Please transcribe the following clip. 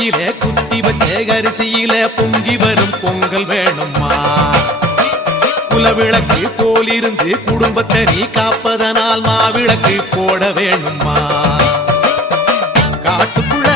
சட்டியிலே குத்தி வச்ச அரிசியிலே பொங்கி வரும் பொங்கல் வேணும்மா. குலவிளக்கு போலிருந்து குடும்பத்தை நீ காப்பதனால் மாவிளக்கு போட வேணும்மா. காட்டுக்குள்ள